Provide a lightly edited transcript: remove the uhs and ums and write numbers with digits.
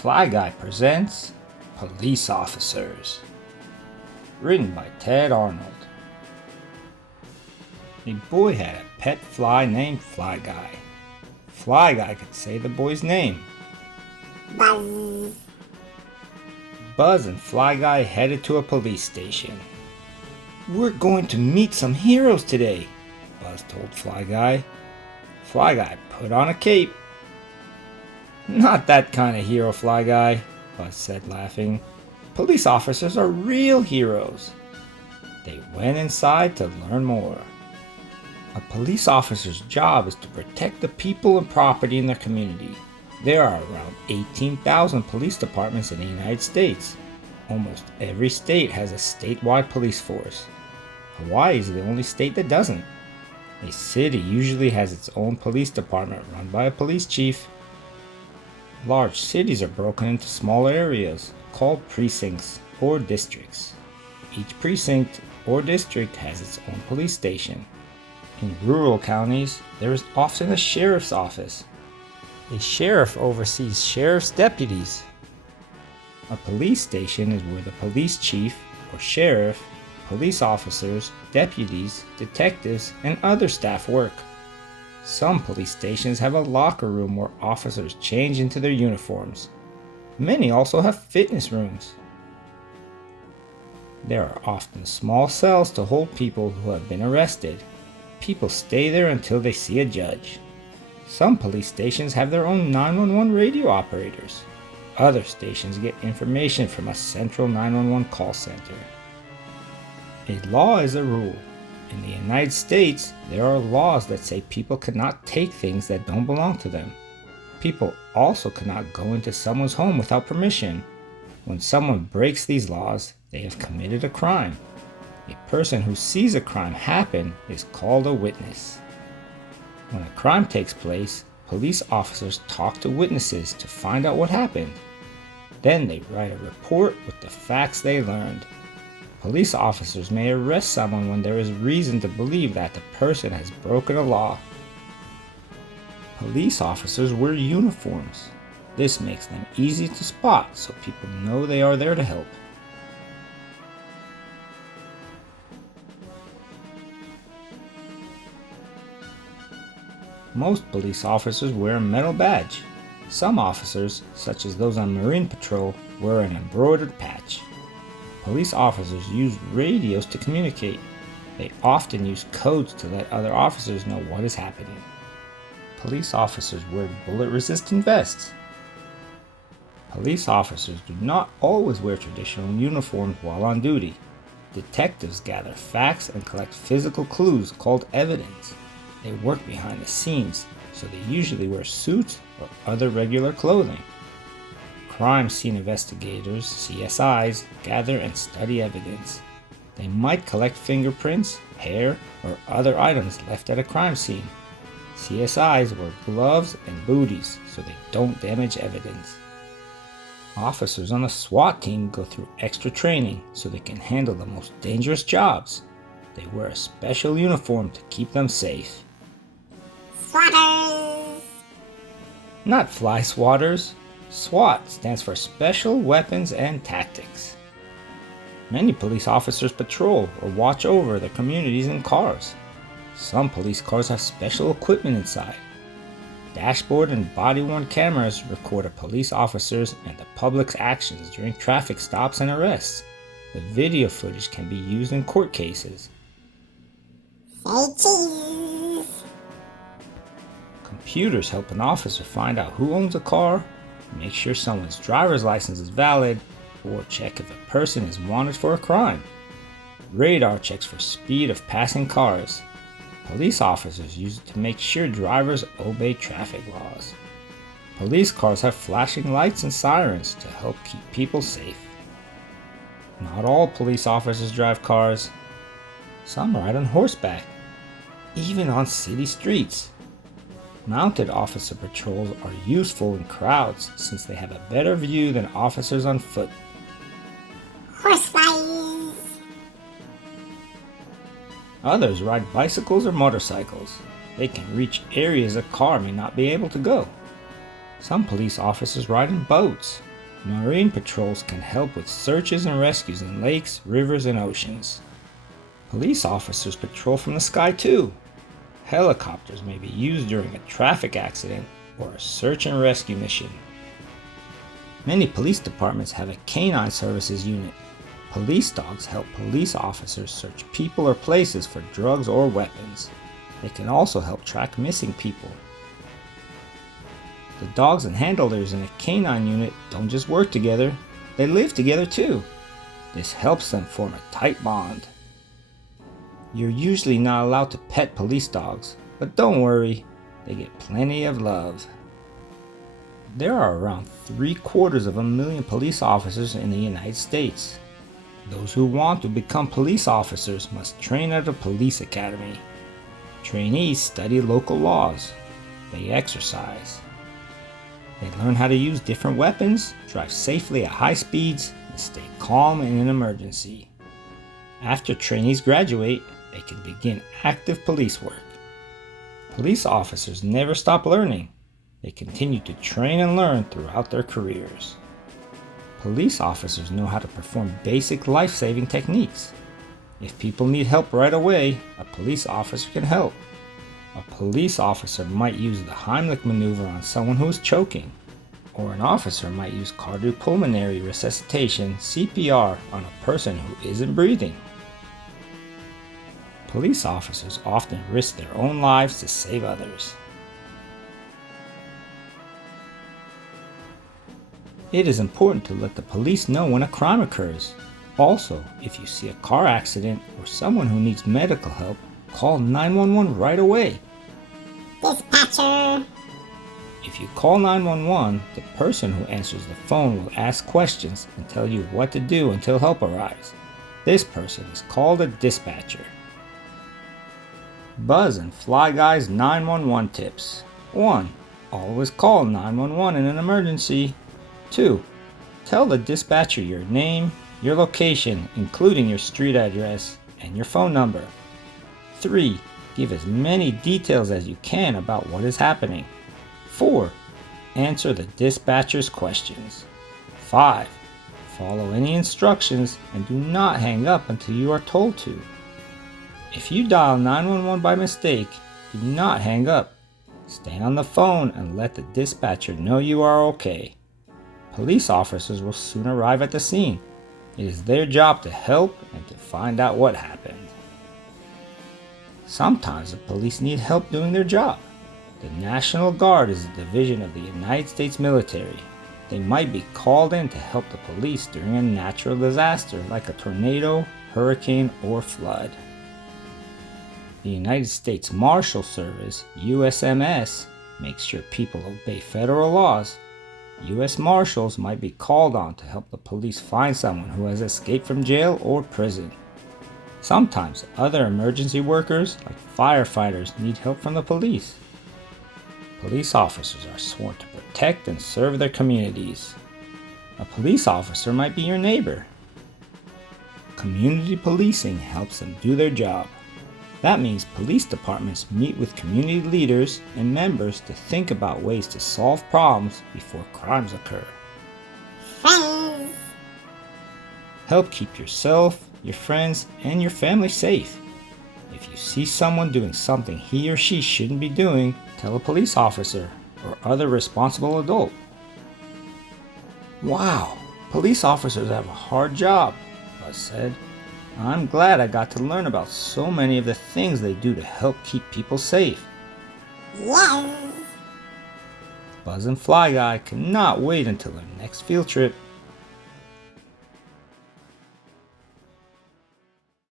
Fly Guy presents Police Officers. Written by Ted Arnold. A boy had a pet fly named Fly Guy. Fly Guy could say the boy's name. Buzz. Buzz and Fly Guy headed to a police station. "We're going to meet some heroes today," Buzz told Fly Guy. Fly Guy put on a cape. "Not that kind of hero, Fly Guy," Buzz said, laughing. "Police officers are real heroes." They went inside to learn more. A police officer's job is to protect the people and property in their community. There are around 18,000 police departments in the United States. Almost every state has a statewide police force. Hawaii is the only state that doesn't. A city usually has its own police department run by a police chief. Large cities are broken into smaller areas called precincts or districts. Each precinct or district has its own police station. In rural counties, there is often a sheriff's office. A sheriff oversees sheriff's deputies. A police station is where the police chief or sheriff, police officers, deputies, detectives, and other staff work. Some police stations have a locker room where officers change into their uniforms. Many also have fitness rooms. There are often small cells to hold people who have been arrested. People stay there until they see a judge. Some police stations have their own 911 radio operators. Other stations get information from a central 911 call center. A law is a rule. In the United States, there are laws that say people cannot take things that don't belong to them. People also cannot go into someone's home without permission. When someone breaks these laws, they have committed a crime. A person who sees a crime happen is called a witness. When a crime takes place, police officers talk to witnesses to find out what happened. Then they write a report with the facts they learned. Police officers may arrest someone when there is reason to believe that the person has broken a law. Police officers wear uniforms. This makes them easy to spot so people know they are there to help. Most police officers wear a metal badge. Some officers, such as those on Marine Patrol, wear an embroidered patch. Police officers use radios to communicate. They often use codes to let other officers know what is happening. Police officers wear bullet-resistant vests. Police officers do not always wear traditional uniforms while on duty. Detectives gather facts and collect physical clues called evidence. They work behind the scenes, so they usually wear suits or other regular clothing. Crime scene investigators, CSIs, gather and study evidence. They might collect fingerprints, hair, or other items left at a crime scene. CSIs wear gloves and booties so they don't damage evidence. Officers on a SWAT team go through extra training so they can handle the most dangerous jobs. They wear a special uniform to keep them safe. Swatters. Not fly swatters. SWAT stands for Special Weapons and Tactics. Many police officers patrol or watch over their communities in cars. Some police cars have special equipment inside. Dashboard and body-worn cameras record a police officer's and the public's actions during traffic stops and arrests. The video footage can be used in court cases. Say cheese. Computers help an officer find out who owns a car, make sure someone's driver's license is valid, or check if a person is wanted for a crime. Radar checks for speed of passing cars. Police officers use it to make sure drivers obey traffic laws. Police cars have flashing lights and sirens to help keep people safe. Not all police officers drive cars. Some ride on horseback, even on city streets. Mounted officer patrols are useful in crowds since they have a better view than officers on foot. Horseflies. Others ride bicycles or motorcycles. They can reach areas a car may not be able to go. Some police officers ride in boats. Marine patrols can help with searches and rescues in lakes, rivers, and oceans. Police officers patrol from the sky too. Helicopters may be used during a traffic accident or a search and rescue mission. Many police departments have a canine services unit. Police dogs help police officers search people or places for drugs or weapons. They can also help track missing people. The dogs and handlers in a canine unit don't just work together, they live together too. This helps them form a tight bond. You're usually not allowed to pet police dogs, but don't worry, they get plenty of love. There are around 750,000 police officers in the United States. Those who want to become police officers must train at a police academy. Trainees study local laws. They exercise. They learn how to use different weapons, drive safely at high speeds, and stay calm in an emergency. After trainees graduate, they can begin active police work. Police officers never stop learning. They continue to train and learn throughout their careers. Police officers know how to perform basic life-saving techniques. If people need help right away, a police officer can help. A police officer might use the Heimlich maneuver on someone who is choking, or an officer might use cardiopulmonary resuscitation (CPR) on a person who isn't breathing. Police officers often risk their own lives to save others. It is important to let the police know when a crime occurs. Also, if you see a car accident or someone who needs medical help, call 911 right away. Dispatcher. If you call 911, the person who answers the phone will ask questions and tell you what to do until help arrives. This person is called a dispatcher. Buzz and Fly Guy's 911 tips. 1. Always call 911 in an emergency. 2. Tell the dispatcher your name, your location, including your street address, and your phone number. 3. Give as many details as you can about what is happening. 4. Answer the dispatcher's questions. 5. Follow any instructions and do not hang up until you are told to. If you dial 911 by mistake, do not hang up. Stay on the phone and let the dispatcher know you are okay. Police officers will soon arrive at the scene. It is their job to help and to find out what happened. Sometimes the police need help doing their job. The National Guard is a division of the United States military. They might be called in to help the police during a natural disaster like a tornado, hurricane, or flood. The United States Marshal Service, USMS, makes sure people obey federal laws. U.S. Marshals might be called on to help the police find someone who has escaped from jail or prison. Sometimes other emergency workers, like firefighters, need help from the police. Police officers are sworn to protect and serve their communities. A police officer might be your neighbor. Community policing helps them do their job. That means police departments meet with community leaders and members to think about ways to solve problems before crimes occur. Friends. Help keep yourself, your friends, and your family safe. If you see someone doing something he or she shouldn't be doing, tell a police officer or other responsible adult. Wow, police officers have a hard job, Buzz said. I'm glad I got to learn about so many of the things they do to help keep people safe. Yes. Buzz and Fly Guy cannot wait until their next field trip.